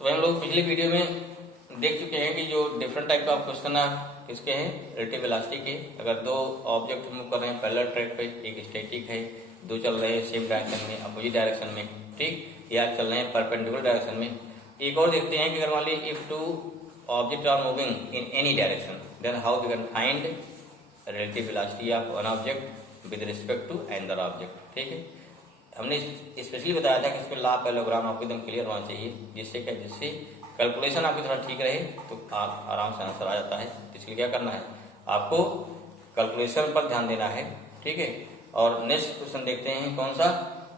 तो हम लोग पिछले वीडियो में देख चुके हैं कि जो डिफरेंट टाइप का क्वेश्चन है किसके हैं, रिलेटिव वेलोसिटी के। अगर दो ऑब्जेक्ट मूव कर रहे हैं पैरेलल ट्रैक पे, एक स्टैटिक है, दो चल रहे हैं सेम डायरेक्शन में, अपोजिट डायरेक्शन में, ठीक, या चल रहे हैं परपेंडिकुलर डायरेक्शन में। एक और देखते हैं कि अगर मान ली if two object are moving in any direction then how we can find relative velocity of one object with respect to another object. ठीक है, हमने स्पेशली बताया था कि इसमें ला पैरेललोग्राम आपको एकदम क्लियर होना चाहिए, जिससे क्या, जिससे कैलकुलेशन आपकी थोड़ा ठीक रहे तो आप आराम से आंसर आ जाता है। इसलिए क्या करना है, आपको कैलकुलेशन पर ध्यान देना है। ठीक है, और नेक्स्ट क्वेश्चन देखते हैं कौन सा,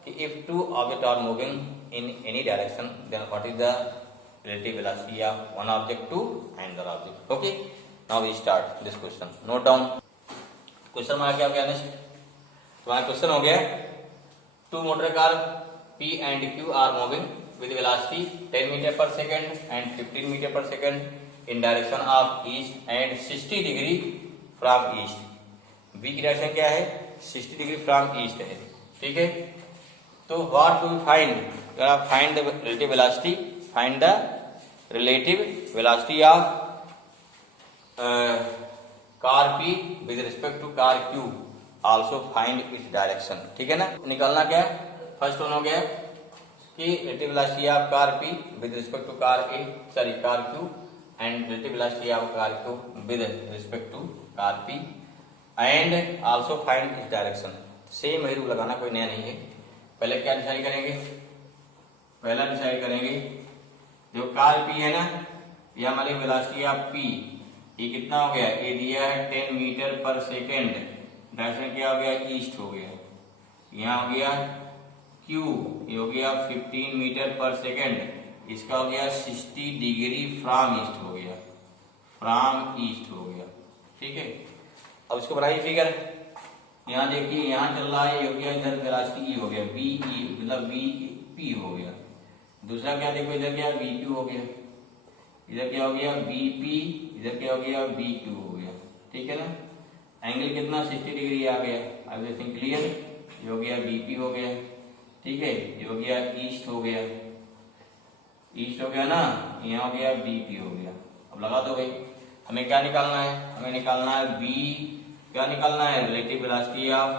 कि if two object are moving in any direction then what is the relative velocity of one object to another object. Okay, now we start this question. Note down question हमारा क्या हो गया। Next तुम्हारा क्वेश्चन हो गया, two motor car P and Q are moving with velocity 10 meter per second and 15 meter per second in direction of east and 60 degree from east। B की direction क्या है, 60 डिग्री फ्रॉम ईस्ट है। ठीक है, तो what do find, find the relative velocity, find the relative velocity of car P with respect to car Q, also find its direction. ठीक है ना, निकालना क्या है, फर्स्ट वन हो गया कि relative velocity of car P with respect to car car Q and relative velocity of car Q with respect to car P and also find its direction. Same ही रूल लगाना, कोई नया नहीं है। पहले क्या डिसाइड करेंगे, पहला डिसाइड करेंगे जो कार P है ना, यह हमारी वेलोसिटी ऑफ P, ये कितना हो गया, ये दिया है 10 मीटर पर सेकेंड, डायरेक्शन क्या हो गया, ईस्ट हो गया। यहाँ हो गया Q, ये हो गया 15 मीटर पर सेकेंड, इसका हो गया 60 डिग्री फ्रॉम ईस्ट हो गया, फ्रॉम ईस्ट हो गया। ठीक है, अब इसको बनाइए फिगर। यहाँ देखिए, यहाँ चल रहा है, ये हो गया इधर वेलोसिटी E हो गया, VE मतलब VP हो गया। दूसरा क्या देखो, इधर क्या VQ हो गया, इधर क्या हो गया VP, इधर क्या हो गया VQ हो गया। ठीक है ना, एंगल कितना 60 डिग्री आ गया, एवरीथिंग क्लियर। ये हो गया बीपी हो गया। ठीक है, ये हो गया ईस्ट हो गया, ईस्ट हो गया ना, यहाँ हो गया बीपी हो गया। अब लगा दो भाई, हमें क्या निकालना है, हमें निकालना है बी, क्या निकालना है, रिलेटिव वेलोसिटी ऑफ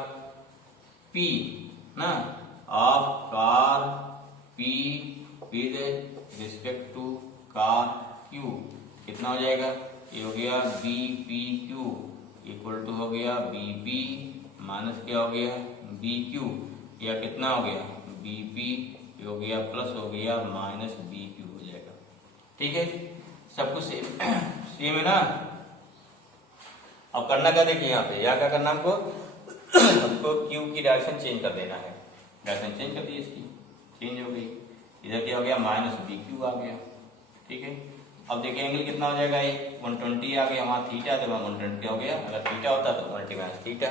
पी ना, of car P with respect to car Q. कितना हो जाएगा, ये हो गया B P Q equal to हो गया बीपी माइनस क्या हो गया बीक्यू, या कितना हो गया बीपी हो गया प्लस हो गया माइनस बीक्यू हो जाएगा। ठीक है, सब कुछ सेम है ना। अब करना क्या, देखिए यहाँ पे, यहाँ क्या करना हमको हमको क्यू की डायरेक्शन चेंज कर देना है। डायरेक्शन चेंज कर दी, इसकी चेंज हो गई, इधर क्या हो गया माइनस बीक्यू आ गया। ठीक है, अब देखिए एंगल कितना हो जाएगा, ये 120 आ गया, वहां थीटा तो 120 हो गया, अगर थीटा होता तो 1 माइनस थीटा,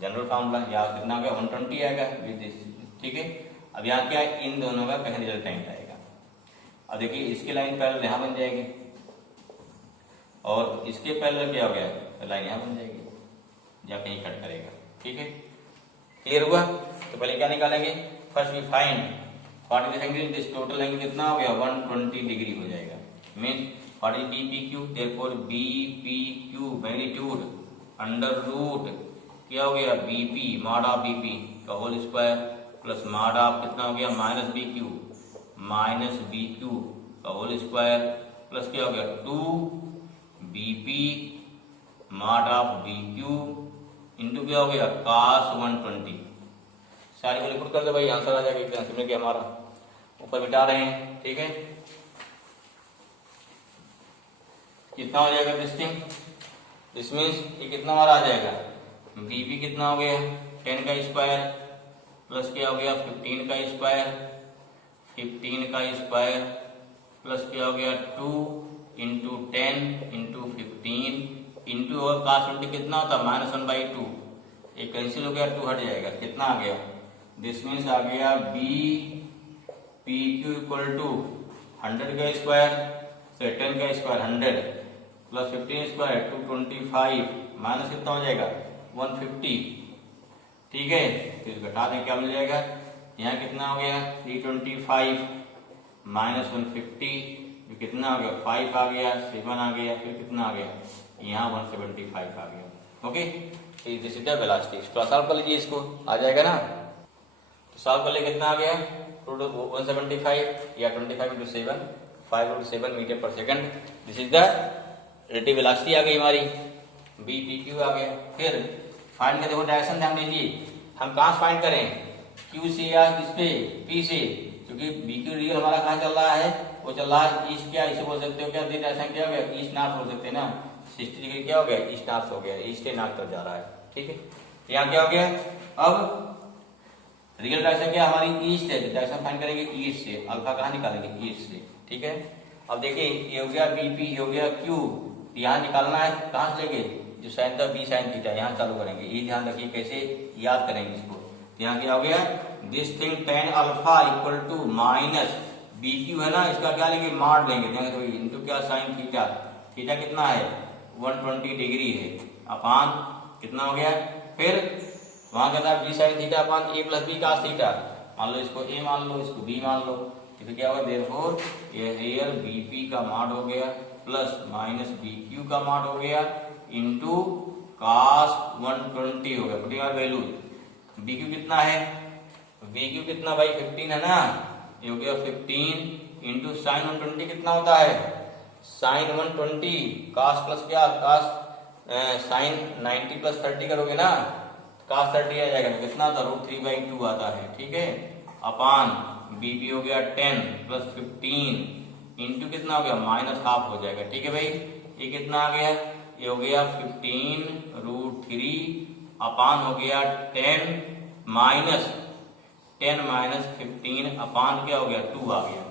जनरल फॉर्मूला, यहाँ कितना हो गया 120 आएगा विद दिस। ठीक है, अब यहाँ क्या है, इन दोनों का कहीं रिजल्टेंट आएगा। अब देखिए इसके लाइन पैरेलल यहाँ बन जाएगी और इसके पैरेलल क्या हो गया, लाइन यहाँ बन जाएगी, या कहीं कट करेगा। ठीक है, क्लियर हुआ। तो पहले क्या निकालेंगे, first we find what is angle, this total angle कितना हो गया 120 डिग्री हो जाएगा। Mean what is BPQ, therefore BPQ magnitude under root क्या हो गया BP मॉड ऑफ BP का whole square plus mod of कितना हो गया माइनस BQ माइनस BQ का होल स्क्वायर प्लस क्या हो गया 2BP mod of BQ into क्या हो गया cos 120। सारी को लिखुट कर दो भाई, आंसर आ जाएगा एकदम समझ के, हमारा ऊपर मिटा रहे हैं। ठीक है, कितना हो जाएगा दिस मीन्स ये कितना हमारा आ जाएगा, बीपी कितना हो गया 10 का स्क्वायर प्लस क्या हो गया 15 का स्क्वायर, 15 का स्क्वायर प्लस क्या हो गया 2 इंटू 10 इंटू 15 इंटू और cos 20 कितना होता -1/2, ये कैंसिल हो गया, 2 हट जाएगा, कितना आ गया, दिस मीन्स आ गया B P Q equal to 100 का स्क्वायर 10 का स्क्वायर 100 प्लस 15 स्क्वायर 225 माइनस कितना हो जाएगा 150। ठीक है, फिर घटा दें क्या मिल जाएगा, यहाँ कितना हो गया 325 -150, जो कितना आ गया 5 आ गया, 7 आ गया, फिर कितना आ गया यहाँ 175 आ गया। Okay, this is the velocity. इसको सॉल्व कर लीजिए, इसको आ जाएगा ना। तो सॉल्व कर ले, कितना आ गया 175 या 25 into 7, 5 into 7 metre per second. This is the relative velocity आ गई हमारी, बी पी क्यू आ गया। फिर फाइंड कर, देखो डायरेक्शन ध्यान दीजिए, हम कहाँ फाइंड करें, क्यू से या किस पे, पी से, क्योंकि बी क्यू रियल हमारा कहाँ चल रहा है, वो चल रहा है ईस्ट, क्या इसे बोल सकते हो, क्या डायरेक्शन क्या हो गया, ईस्ट नॉर्थ बोल सकते हैं ना, 60 डिग्री क्या हो गया, ईस्ट नॉर्थ हो गया, ईस्ट से नॉर्थ तक जा रहा है। ठीक है, यहाँ क्या हो गया, अब रियल डायरेक्शन क्या हमारी ईस्ट है, डायरेक्शन फाइंड करेंगे ईस्ट से, अल्फा कहाँ निकालेंगे, ईस्ट से। ठीक है, अब देखिए ये हो गया बीपी, ये हो गया क्यू, यहाँ निकालना है कहाँ से लेके, जो साइन था बी साइन थीटा, यहाँ चालू करेंगे, ये ध्यान रखिए कैसे याद करेंगे इसको। यहाँ क्या हो गया, this thing tan alpha equal to minus B Q है ना, इसका क्या लेंगे, मॉड लेंगे, इनटू क्या साइन थीटा, थीटा कितना है 120 डिग्री है, अपान कितना हो गया, फिर वहां क्या था बी साइन थीटा अपान ए प्लस बी कास थीटा, मान लो इसको ए मान लो, इसको बी मान लो, तो फिर क्या होगा, देयरफॉर ये रियल बीपी का मॉड हो गया प्लस माइनस बी क्यू का मॉड हो गया इंटू कास 120 हो गया, पुटिंग वैल्यू बी क्यू कितना है, बी क्यू कितना भाई 15 है ना, ये हो गया 15 इंटू साइन 120 कितना होता है, साइन 120 कास प्लस क्या, कास साइन 90 प्लस 30 करोगे ना, कास 30 आ जाएगा, कितना आता है √3/2 आता है। ठीक है, अपान बीपी हो गया 10 प्लस 15 इंटू कितना हो गया माइनस हाफ हो जाएगा। ठीक है भाई, ये कितना आ गया, ये हो गया 15√3 अपान हो गया 10 माइनस 15 अपान क्या हो गया 2 आ गया।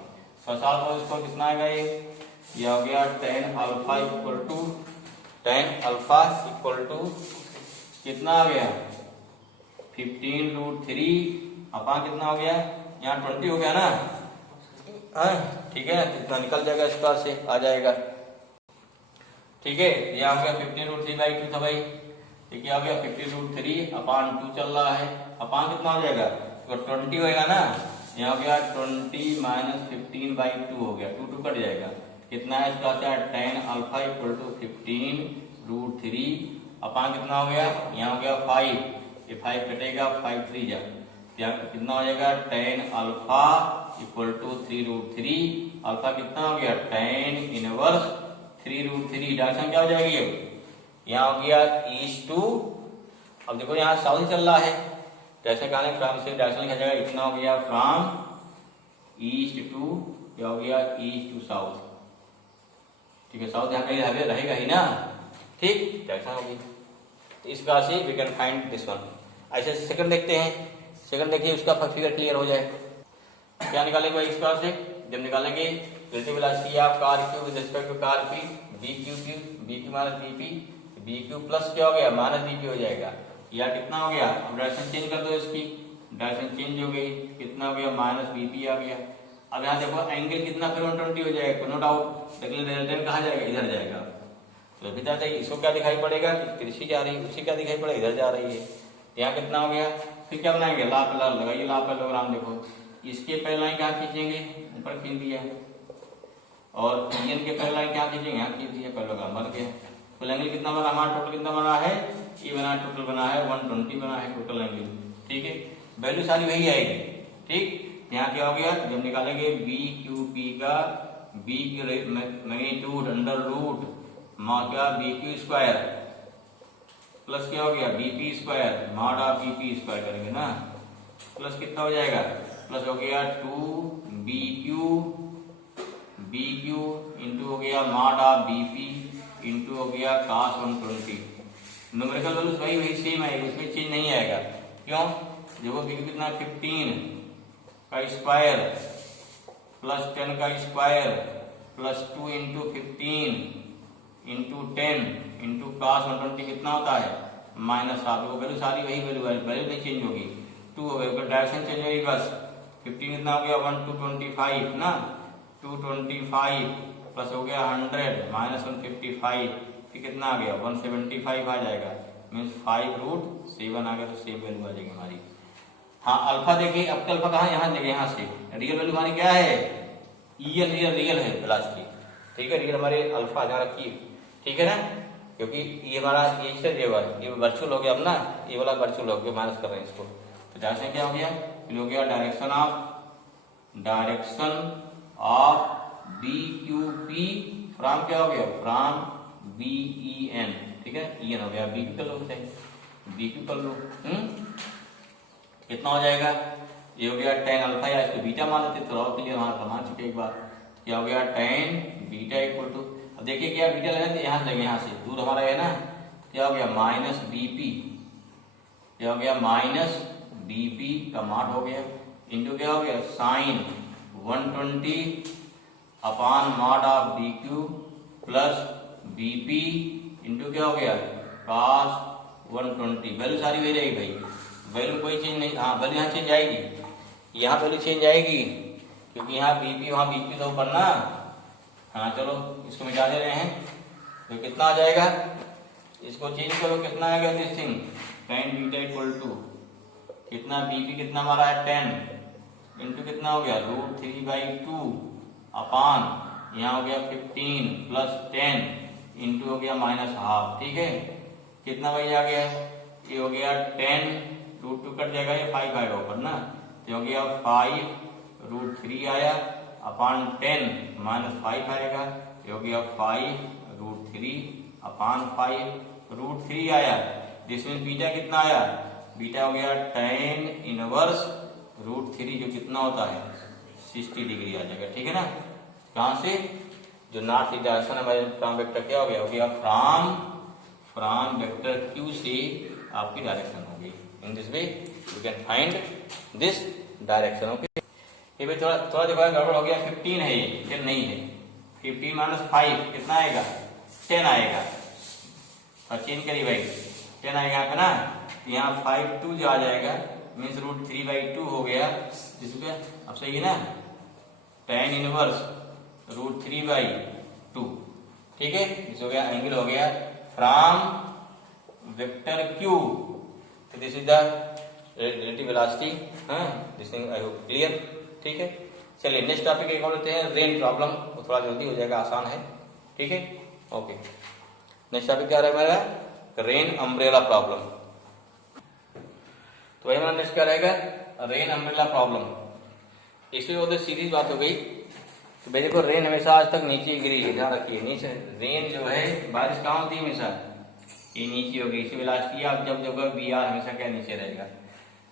सवाल को इसको कितना आएगा, ये हो गया tan अल्फा इक्वल टू कितना आ गया 15√3 अपान कितना हो गया, यहाँ 20 हो गया ना, ठीक है, कितना निकल जाएगा इस पास से आ जाएगा। ठीक है, यहाँ हो गया 15√3/2 था भाई, ये क्या हो गया 15√3 अपान 2 चल रहा है, अपान कितना हो जाएगा तो 20 होएगा ना, यहाँ हो गया 20 माइनस 15/2 हो गया, 2 कट जाएगा, कितना है इसका tan अल्फा इक्वल टू 15√3 अपान कितना हो गया, यहाँ हो गया 5, ये 5 कटेगा 5 3 जा, यहाँ कितना हो जाएगा tan alpha equal to 3√3, alpha कितना हो गया tan इनवर्स 3√3, डायरेक्शन क्या हो जाएगी, यहाँ हो गया ईस्ट टू, अब देखो यहाँ साउथ चल रहा है, डायरेक्शन कहा है फ्रॉम से, डायरेक्शन लिखा जाएगा इतना हो गया फ्रॉम ईस्ट टू, क्या हो गया ईस्ट टू साउथ। ठीक है, साउथ यहाँ कहीं रहेगा ही ना, ठीक, डायरेक्शन होगी, तो इस प्रकार से we can find this one. ऐसे सेकंड देखते हैं, सेकंड देखिए उसका फिगर क्लियर हो जाए, क्या निकालेंगे भाई इस प्रकार से, जब निकालेंगे relative velocity of car Q with respect to car P, B Q minus B Q plus क्या हो गया माइनस बी पी हो जाएगा, या कितना हो गया, अब डायरेक्शन चेंज कर दो इसकी, डायरेक्शन चेंज हो गई, कितना हो गया माइनस बी पी आ गया। अब यहाँ देखो एंगल कितना फिर 120 हो जाएगा, नो डाउट, लेकिन रिजल्टेंट कहाँ जाएगा, इधर जाएगा, तो अभी तक इसको क्या दिखाई पड़ेगा, तिरछी जा रही है, उसी क्या दिखाई पड़ेगा, इधर जा रही है, यहाँ कितना हो गया, फिर क्या बनाएंगे, ला पैरेलल लगाइए, ला पैरेललोग्राम देखो, इसके पैरेलल लाइन कहाँ खींचेंगे, ऊपर खींच दिया, और पीएन के पैरेलल लाइन क्या खींचेंगे, यहाँ खींच दिया, पैरेललोग्राम बन गया। तो एंगल कितना बना, हमारा टोटल कितना बना है, ये बना टोटल बना है 120 बना है टोटल एंगल। ठीक है, वैल्यू सारी वही आएगी। ठीक, यहाँ क्या हो गया, जब निकालेंगे बी क्यू पी का, बी की मैग्नीट्यूड अंडर रूट क्या बी क्यू स्क्वायर प्लस क्या हो गया BP square mod of BP square करेंगे ना, प्लस कितना हो जाएगा, प्लस हो गया 2 बी क्यू इंटू हो गया मॉड ऑफ बीपी इंटू हो गया cos 120। न्यूमेरिकल वैल्यूज वही सेम आएगी, उसमें चेंज नहीं आएगा। क्यों, देखो बी क्यू कितना 15 का स्क्वायर प्लस 10 का square plus 2 into 15 into 10 into cos 120 कितना होता है माइनस हाफ, वो वैल्यू सारी वही वैल्यू है, वैल्यू नहीं चेंज होगी, 2 हो गया, डायरेक्शन चेंज होगी बस। 15 कितना हो गया 1 to 25 ना, 225 प्लस हो गया 100 माइनस 155, फिर कितना आ गया 175 आ जाएगा, मीन्स 5√7 आ गया, तो सेम वैल्यू आ जाएगी हमारी। हाँ अल्फा देखिए, अब अल्फा कहाँ, यहाँ देखिए, यहाँ से रियल वैल्यू हमारी क्या है ये रियल है वेलोसिटी, ठीक है, रियल हमारे अल्फा जहाँ रखी, ठीक है ना, क्योंकि ये हमारा ये वर्चुअल हो गया अब ना, ये वाला वर्चुअल हो गया, माइनस कर रहे हैं इसको, तो डायरेक्शन क्या हो गया, फिर हो गया direction of B Q P from क्या हो गया, फ्रॉम बी ई एन, ठीक है, ई एन हो गया, बी क्यू कर लो, बी क्यू कर लो, कितना हो जाएगा, ये हो गया tan अल्फा, या इसको बीटा मान लेते, थोड़ा और क्लियर हमारा मान चुके एक बार, क्या हो गया tan बीटा इक्वल टू, अब देखिए क्या बीटा लेना, यहाँ से यहाँ से दूर हमारा है ना, क्या हो गया माइनस बीपी, क्या हो गया माइनस बीपी का मान हो गया, इंटू क्या हो गया sine 120 upon mod of B Q plus BP into क्या हो गया cos 120, वैल्यू सारी वही रहेगी भाई, वैल्यू कोई चेंज नहीं, हाँ वैल्यू यहाँ चेंज आएगी, यहाँ वैल्यू चेंज आएगी, क्योंकि यहाँ बीपी वहाँ बीपी तो ऊपर ना, हाँ चलो इसको मिटा दे रहे हैं, तो कितना आ जाएगा, इसको चेंज करो, कितना आएगा this thing tan beta equal to कितना, बीपी कितना हमारा है 10 इंटू कितना हो गया √3/2 अपान यहाँ हो गया 15 प्लस 10 इंटू हो गया -½ ठीक है, कितना भाई आ गया, ये हो गया 10 √2 कट जाएगा, ये 5 आएगा ऊपर ना, तो हो गया 5√3 आया अपान 10 -5 आएगा, ये हो गया 5√3 अपान 5√3 आया, जिसमें बीटा कितना आया, बीटा हो गया tan इनवर्स √3 जो कितना होता है 60 डिग्री आ जाएगा, ठीक है ना, कहां से, जो नॉर्थ ईस्ट डायरेक्शन है, फ्रॉम वेक्टर क्या हो गया फ्रॉम वेक्टर Q से आपकी डायरेक्शन हो गई, in this way you can find this direction, okay. ये भी थोड़ा देखो गड़बड़ हो गया, 15 है ये, 10 नहीं है, 15 - 5 कितना आएगा 10 आएगा, और चेंज करिए भाई 10 आएगा यहाँ पे ना, यहाँ 5 जो आ जाएगा मीन्स √3/2 हो गया, जिसमें अब सही है ना, tan इनवर्स √3/2, ठीक है, इस हो गया एंगल हो गया फ्रॉम वेक्टर Q, तो this is the relative velocity, this thing I hope clear, ठीक है। चलिए नेक्स्ट टॉपिक एक और लेते हैं, रेन प्रॉब्लम, वो थोड़ा जल्दी हो जाएगा, आसान है, ठीक है, ओके। नेक्स्ट टॉपिक क्या रहेगा मेरा, रेन अम्ब्रेला प्रॉब्लम, तो वही हमारा नेक्स्ट क्या रहेगा, रेन अम्ब्रेला प्रॉब्लम। इसमें वो तो सीधी बात हो गई, तो भाई देखो रेन हमेशा आज तक नीचे गिरी है, ध्यान रखिए, नीचे रेन जो है बारिश कहाँ होती है हमेशा, ये नीचे होगी, इसी वेलोसिटी आप जब जगह VR हमेशा क्या नीचे रहेगा,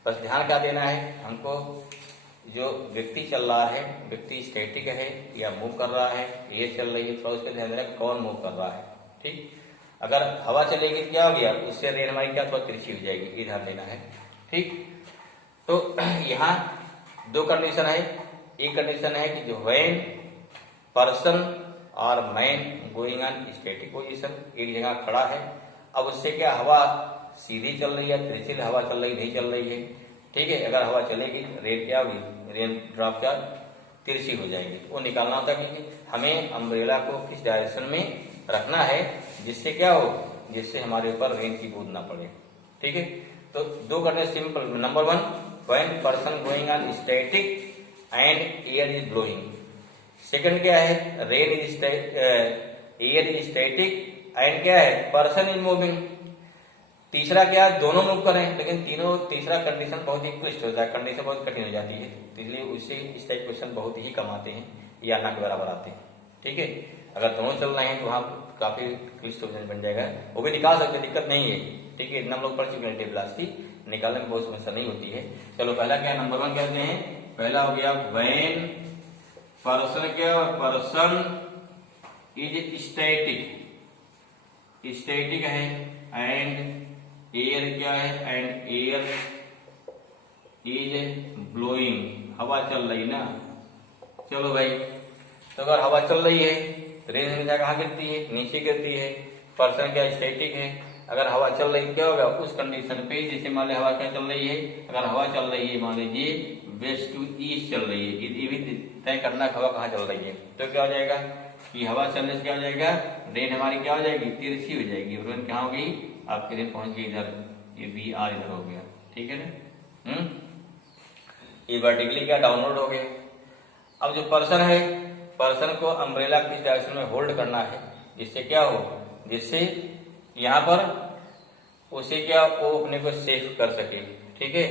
बस ध्यान क्या देना है हमको, जो व्यक्ति चल रहा है, व्यक्ति स्टैटिक है या मूव कर रहा है, एयर चल रही है, थोड़ा उसका ध्यान देना कौन मूव कर रहा है, ठीक, अगर हवा चलेगी क्या हो गया, उससे रेन हमारी क्या थोड़ा तिरछी हो जाएगी, ये ध्यान देना है, ठीक। तो यहाँ दो कंडीशन है, एक कंडीशन है कि जो व्हेन पर्सन और man going on static position, एक जगह खड़ा है, अब उससे क्या हवा सीधी चल रही है, तिरछी हवा चल रही नहीं चल रही है, ठीक है, अगर हवा चलेगी रेन क्या होगी, रेन ड्रॉप क्या तिरछी हो जाएगी, वो निकालना होता है कि हमें अम्ब्रेला को किस डायरेक्शन में रखना है, जिससे क्या हो, जिससे हमारे ऊपर रेन की बूंद ना पड़े, ठीक है। तो दो करने simple, number 1 when person going on static and air is blowing, second क्या है, rain is air is static and क्या है पर्सन इज मूविंग, तीसरा क्या है दोनों मूव करें, लेकिन तीसरा कंडीशन बहुत ही क्लिष्ट होता है, कंडीशन बहुत कठिन हो जाती है, इसलिए उससे इस टाइप क्वेश्चन बहुत ही कम आते हैं या ना के बराबर आते हैं, ठीक है। अगर दोनों चल रहे हैं तो वहाँ काफी क्लिष्ट क्वेश्चन बन जाएगा, वो भी निकाल सकते, दिक्कत नहीं है, ठीक है, इतना हम लोग पढ़ चुके हैं, वेलोसिटी निकालने में बहुत समस्या नहीं होती है। चलो पहला क्या, नंबर 1 कहते हैं, पहला हो गया व्हेन पर्सन क्या, पर्सन इज स्टैटिक है एंड एयर क्या है, एंड एयर इज ब्लोइंग, हवा चल रही ना, चलो भाई, तो अगर हवा चल रही है तो रेन हमेशा कहाँ गिरती है, नीचे गिरती है, पर्सन क्या स्टैटिक है, अगर हवा चल रही क्या होगा उस कंडीशन पे, जैसे मान लीजिए हवा क्या चल रही है, अगर हवा चल रही है मान लीजिए वेस्ट टू ईस्ट चल रही है, ये भी तय करना हवा कहाँ चल रही है, तो क्या हो जाएगा कि हवा चलने से क्या हो जाएगा, रेन हमारी क्या हो जाएगी तिरछी हो जाएगी, रेन कहाँ हो गई आपकी, रेन पहुंच गई इधर, ये VR इधर हो गया, ठीक है ना, ये वर्टिकली क्या डाउनवर्ड हो गया। अब जो पर्सन है पर्सन को अम्ब्रेला किस डायरेक्शन में होल्ड करना है, जिससे क्या हो, जिससे यहाँ पर उसे क्या वो अपने को सेफ कर सके। ठीक है,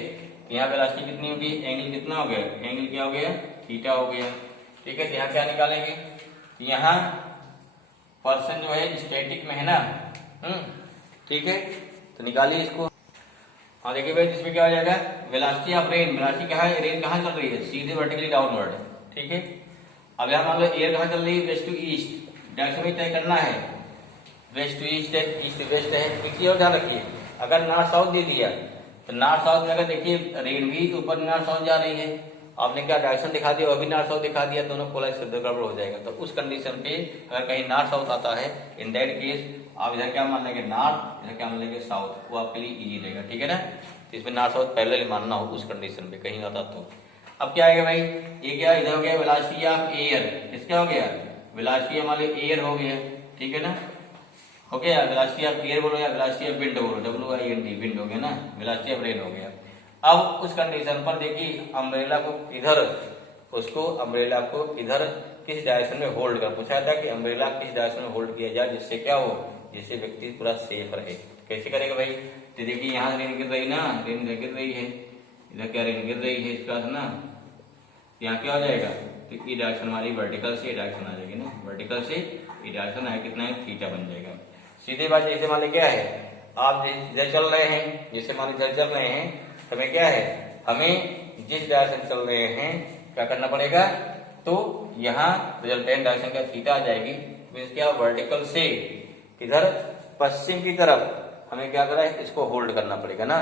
यहाँ वेलोसिटी कितनी होगी, एंगल कितना हो गया, एंगल क्या हो गया, थीटा हो गया। ठीक है, तो यहाँ क्या निकालेंगे, यहाँ पर्सन जो है स्टैटिक में है ना, ठीक है, तो निकालिए इसको। हाँ देखिए भाई, इसमें क्या हो जाएगा, वेलोसिटी ऑफ रेन, वेलोसिटी क्या है, रेन कहाँ चल रही है, सीधे वर्टिकली डाउनवर्ड। ठीक है, अब यहाँ मान लो एयर कहाँ चल रही है, वेस्ट टू ईस्ट, डायरेक्शन में तय करना है, वेस्ट टू ईस्ट है, ईस्ट वेस्ट है। एक चीज और ध्यान रखिए, अगर नॉर्थ साउथ दे दिया तो नॉर्थ साउथ में अगर देखिए रेन भी ऊपर नॉर्थ साउथ जा रही है, आपने क्या डायरेक्शन दिखा दिया, अभी नॉर्थ साउथ दिखा दिया, दोनों पोलर गड़बड़ हो जाएगा। तो उस कंडीशन पे अगर कहीं नॉर्थ साउथ आता है, इन दैट केस आप इधर क्या मान लेंगे नॉर्थ, इधर क्या मान लेंगे साउथ, वो आपके लिए इजी रहेगा। ठीक है ना, तो इसमें नॉर्थ साउथ पैरेलल मानना हो उस कंडीशन पे कहीं आता तो। अब क्या आएगा भाई, ये क्या इधर हो गया वेलोसिटी ऑफ एयर, इसका हो गया वेलोसिटी हमारे एयर हो गया। ठीक है ना, हो गया वेलोसिटी ऑफ एयर बोलो या वेलोसिटी ऑफ विंड बोलो, WIND विंड हो गया ना, वेलोसिटी ऑफ रेन हो गया। अब उस कंडीशन पर देखिए अम्ब्रेला को इधर, उसको अम्ब्रेला को इधर किस डायरेक्शन में होल्ड कर, पूछा था कि अम्ब्रेला किस डायरेक्शन में होल्ड किया जाए जिससे क्या हो, जिससे व्यक्ति पूरा सेफ रहे। कैसे करेगा भाई, तो देखिए यहाँ रेन गिर रही ना, रेन गिर रही है, इधर क्या रेन गिर रही है इसका ना, यहाँ क्या हो जाएगा, तो ये डायरेक्शन हमारी वर्टिकल से डायरेक्शन आ जाएगी ना, वर्टिकल से ये डायरेक्शन आए कितना है, थीटा बन जाएगा। सीधे बात, जैसे मान ली क्या है, आप इधर चल रहे हैं, जैसे मान इधर चल रहे हैं, हमें क्या है, हमें जिस डायरेक्शन चल रहे हैं क्या करना पड़ेगा, तो यहाँ रिजल्टेंट डायरेक्शन का थीटा आ जाएगी, मीन्स क्या वर्टिकल से इधर पश्चिम की तरफ हमें क्या करा है, इसको होल्ड करना पड़ेगा ना।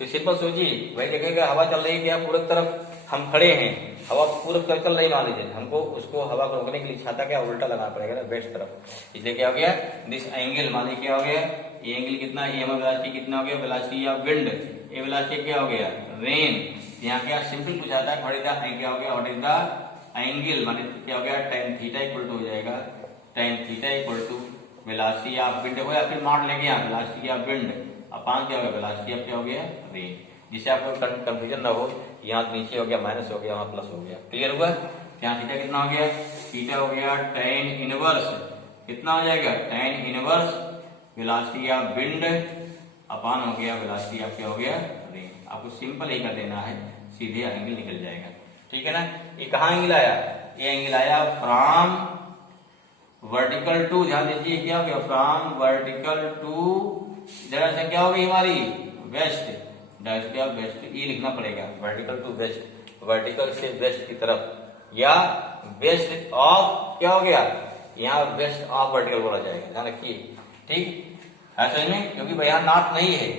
तो सिंपल सोचिए भाई, देखिएगा हवा चल रही है क्या पूरब तरफ, हम खड़े हैं, हवा पूरब तरफ चल रही मान लीजिए, हमको उसको हवा को रोकने के लिए छाता क्या उल्टा लगाना पड़ेगा ना, वेस्ट तरफ। इसलिए क्या हो गया, दिस एंगल मान लीजिए क्या हो गया, ये एंगल कितना, ये हमारा वेलोसिटी कितना हो गया, वेलोसिटी ऑफ विंड, ये वेलोसिटी क्या हो गया, रेन। यहाँ क्या सिंपल पूछा था, व्हाट इज द क्या हो गया, व्हाट इज द एंगल, माने क्या हो गया, tan थीटा इक्वल टू हो जाएगा, tan theta equal to velocity of wind हो, या फिर मान लेंगे यहाँ वेलोसिटी ऑफ विंड अपान क्या हो गया, वेलोसिटी ऑफ क्या हो गया, रेन। जिससे आपको कंफ्यूजन ना हो, यहाँ नीचे हो गया माइनस हो गया, वहां प्लस हो गया, क्लियर हुआ। यहाँ थीटा कितना हो गया, थीटा हो गया tan इनवर्स, कितना हो जाएगा, tan inverse velocity of wind upon हो गया वेलोसिटी ऑफ क्या हो गया, रेन। आपको सिंपल ही कर देना है, सीधे एंगल निकल जाएगा। ठीक है ना, ये कहाँ एंगल आया, ये एंगल आया फ्रॉम वर्टिकल टू, ध्यान दीजिए क्या हो गया, फ्रॉम वर्टिकल टू डायरेक्शन क्या हो गई हमारी, वेस्ट, डायरेक्शन क्या वेस्ट, ये लिखना पड़ेगा, वर्टिकल टू वेस्ट, वर्टिकल से वेस्ट की तरफ, या वेस्ट ऑफ क्या हो गया, यहाँ वेस्ट ऑफ वर्टिकल बोला जाएगा, ध्यान रखिए। ठीक है समझ में, क्योंकि भाई यहाँ नॉर्थ नहीं है,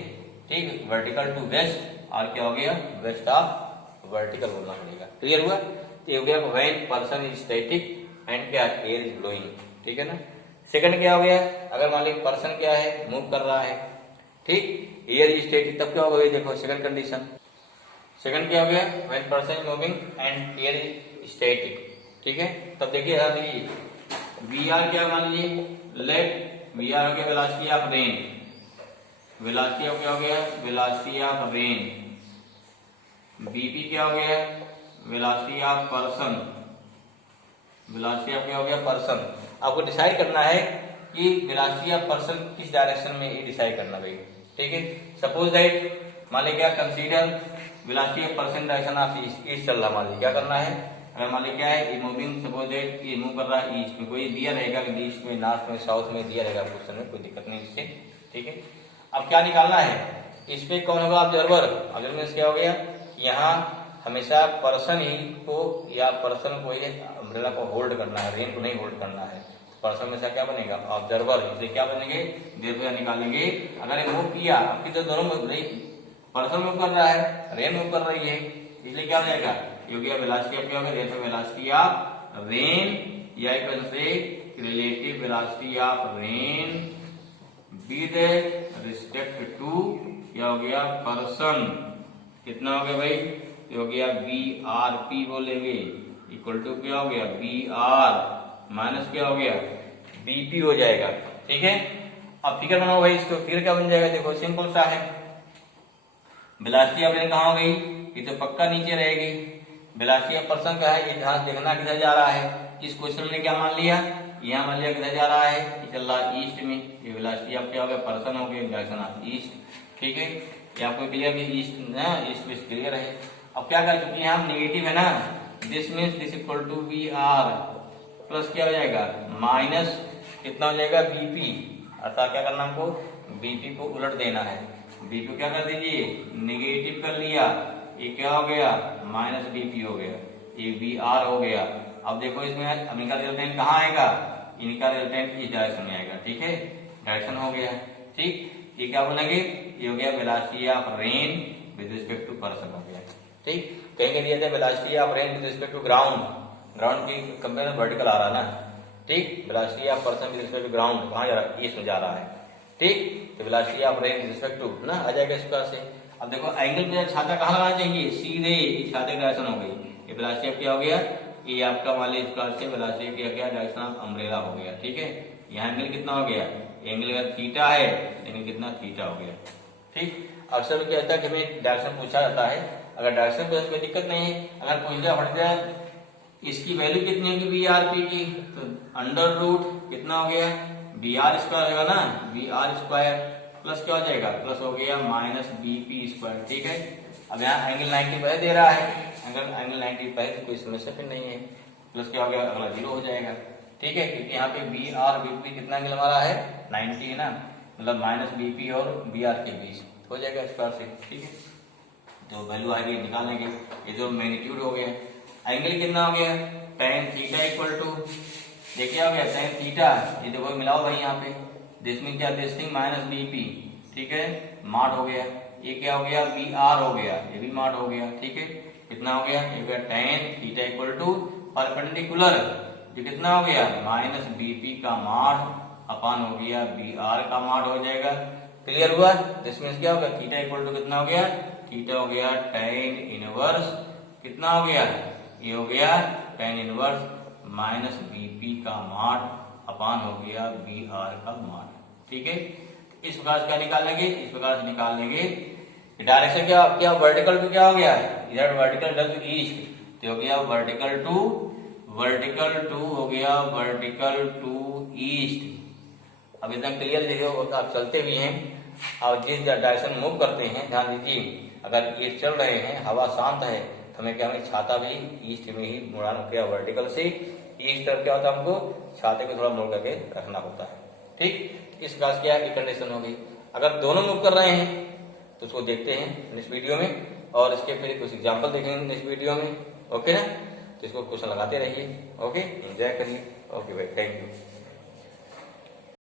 ठीक, वर्टिकल टू वेस्ट और क्या हो गया, वेस्ट ऑफ वर्टिकल बोलना पड़ेगा, क्लियर हुआ। ये हो गया when person is static and क्या एयर इज ब्लोइंग। ठीक है ना, सेकंड क्या हो गया, अगर मान लीजिए पर्सन क्या है, मूव कर रहा है, ठीक, एयर इज स्टैटिक, तब क्या होगा, ये देखो सेकंड कंडीशन, सेकंड क्या हो गया, when person is moving and air is static. ठीक है, तब देखिए ध्यान दीजिए, वी आर क्या मान लीजिए, लेट वी आर हो गया velocity of rain, velocity of क्या हो गया, वेलोसिटी ऑफ रेन, बीपी क्या हो गया, velocity of person, velocity of क्या हो गया, पर्सन। आपको डिसाइड करना है कि वेलोसिटी ऑफ पर्सन किस डायरेक्शन में, ये डिसाइड करना भाई। ठीक है, सपोज दैट मान लीजिए क्या, consider velocity of person direction of east चल रहा, मान लीजिए क्या करना है, अगर मान लीजिए क्या है, ये मूविंग सपोज दैट ये मूव कर रहा है ईस्ट में, कोई दिया रहेगा कि ईस्ट में, नॉर्थ में, साउथ में दिया रहेगा क्वेश्चन में, कोई दिक्कत नहीं इससे। ठीक है, अब क्या निकालना है, इस पे कौन होगा, ऑब्जर्वर। ऑब्जर्वर मींस क्या हो गया, यहाँ हमेशा पर्सन ही को या पर्सन को ही अम्ब्रेला को होल्ड करना है, रेन को नहीं होल्ड करना है, पर्सन में से क्या बनेगा, ऑब्जर्वर। इसलिए क्या बनेंगे, देर निकालेंगे, अगर ये मूव किया, आपकी तो दोनों पर्सन मूव कर रहा है, रेन मूव कर रही है, इसलिए क्या हो जाएगा, ये हो गया वेलोसिटी ऑफ क्या हो गया, वेलोसिटी ऑफ रेन, या इक्वल से relative velocity of rain with respect to क्या हो गया, पर्सन। कितना हो गया भाई, ये हो गया BRP बोलेंगे, इक्वल टू क्या हो गया, BR माइनस क्या हो गया, BP हो जाएगा। ठीक है, अब फिगर बनाओ भाई इसको, फिगर क्या बन जाएगा, देखो सिंपल सा है, वेलोसिटी ऑफ रेन कहाँ हो गई, ये तो पक्का नीचे रहेगी, वेलोसिटी ऑफ पर्सन का है, ये ध्यान देखना किधर जा रहा है, इस क्वेश्चन में क्या मान लिया, यहाँ मान लिया किधर जा रहा है, ये चल रहा है ईस्ट में, ये वेलोसिटी आप क्या हो गया पर्सन हो गया, डायरेक्शन ऑफ ईस्ट, ठीक है। ये आपको क्लियर कि ईस्ट ना, ईस्ट वेस्ट क्लियर है। अब क्या कर चुके हैं हम, नेगेटिव है ना, this means this equal to V R plus क्या हो जाएगा माइनस कितना हो जाएगा बीपी, अर्थात क्या करना हमको बीपी को उलट देना है। बीपी क्या कर दीजिए नेगेटिव कर लिया, ये क्या हो गया माइनस बीपी हो गया, ये वी आर हो गया। अब देखो इसमें अब इनका रिजल्टेंट कहाँ आएगा, इनका रिजल्टेंट इस डायरेक्शन में आएगा, ठीक है, डायरेक्शन हो गया, ठीक। ये क्या बनेंगे, ये हो गया velocity of rain with respect to person हो गया, ठीक। कहीं कहीं दिया था velocity of rain with respect to ground, ground की कंपेयर वर्टिकल आ रहा है ना, ठीक। Velocity of person with respect to ground कहाँ जा रहा है, ईस्ट में जा रहा है, ठीक। तो velocity of rain with respect to ना आ जाएगा इस प्रकार से। अब देखो एंगल पे छाता कहाँ लगाना चाहिए, सीधे छाते की डायरेक्शन हो गई, ये वेलोसिटी ऑफ क्या हो गया, ये आपका वाले इस प्रकार से वेलोसिटी क्या क्या डायरेक्शन ऑफ अम्ब्रेला हो गया, ठीक है। यहाँ एंगल कितना हो गया, एंगल का थीटा है, एंगल कितना थीटा हो गया, ठीक। अक्सर क्या होता है कि हमें डायरेक्शन पूछा जाता है, अगर डायरेक्शन पे कोई दिक्कत नहीं है, अगर पूछ हट जाए इसकी वैल्यू कितनी होगी बी आर पी की, तो अंडर रूट कितना हो गया बी आर स्क्वायर होगा ना, बी आर स्क्वायर प्लस क्या हो जाएगा प्लस हो गया माइनस बी पी स्क्वायर, ठीक है। अब यहाँ एंगल 90 पहले दे रहा है, एंगल 90 पहले कोई समस्या फिर नहीं है, प्लस क्या हो गया अगला 0 हो जाएगा, ठीक है, क्योंकि यहाँ पे बी आर बी पी कितना एंगल हमारा है 90 है ना, मतलब माइनस बी पी और बी आर के बीच हो जाएगा इस प्रकार से, ठीक है। तो वैल्यू आएगी निकालेंगे, ये जो मैग्नीट्यूड हो गया, एंगल कितना हो गया tan थीटा इक्वल टू, ये क्या हो गया tan थीटा, ये देखो मिलाओ भाई यहाँ पे, दिस मीन क्या this thing minus B P, ठीक है, माड हो गया, ये क्या हो गया बी आर हो गया, ये भी माड हो गया, ठीक है। कितना हो गया, ये गया tan theta equal to perpendicular, ये कितना हो गया माइनस बीपी का माड अपान हो गया बी आर का माड हो जाएगा, क्लियर हुआ। दिस मीन्स क्या होगा थीटा इक्वल टू कितना हो गया, थीटा हो गया tan इनवर्स कितना हो गया, ये हो गया tan इनवर्स माइनस बीपी का माड अपान हो गया बी आर का माड, ठीक है। इस प्रकार से क्या निकाल लेंगे, इस प्रकार से निकाल लेंगे डायरेक्शन क्या क्या वर्टिकल टू क्या हो गया इधर वर्टिकल इधर टू ईस्ट, तो हो गया वर्टिकल टू हो गया वर्टिकल टू ईस्ट। अब इतना क्लियर देखो आप चलते भी हैं और जिस डायरेक्शन मूव करते हैं ध्यान दीजिए, अगर ये चल रहे हैं हवा शांत है तो हमें क्या हमें छाता भी ईस्ट में ही मुड़ाना क्या वर्टिकल से ईस्ट तरफ क्या होता है, हमको छाते को थोड़ा मोड़ करके रखना होता है, ठीक। इस प्रकार क्या कंडीशन हो गई। अगर दोनों मूव कर रहे हैं तो उसको देखते हैं इस वीडियो में, और इसके फिर कुछ एग्जाम्पल देखेंगे इस वीडियो में, ओके ना। तो इसको क्वेश्चन लगाते रहिए, ओके, एंजॉय करिए, ओके भाई, थैंक यू।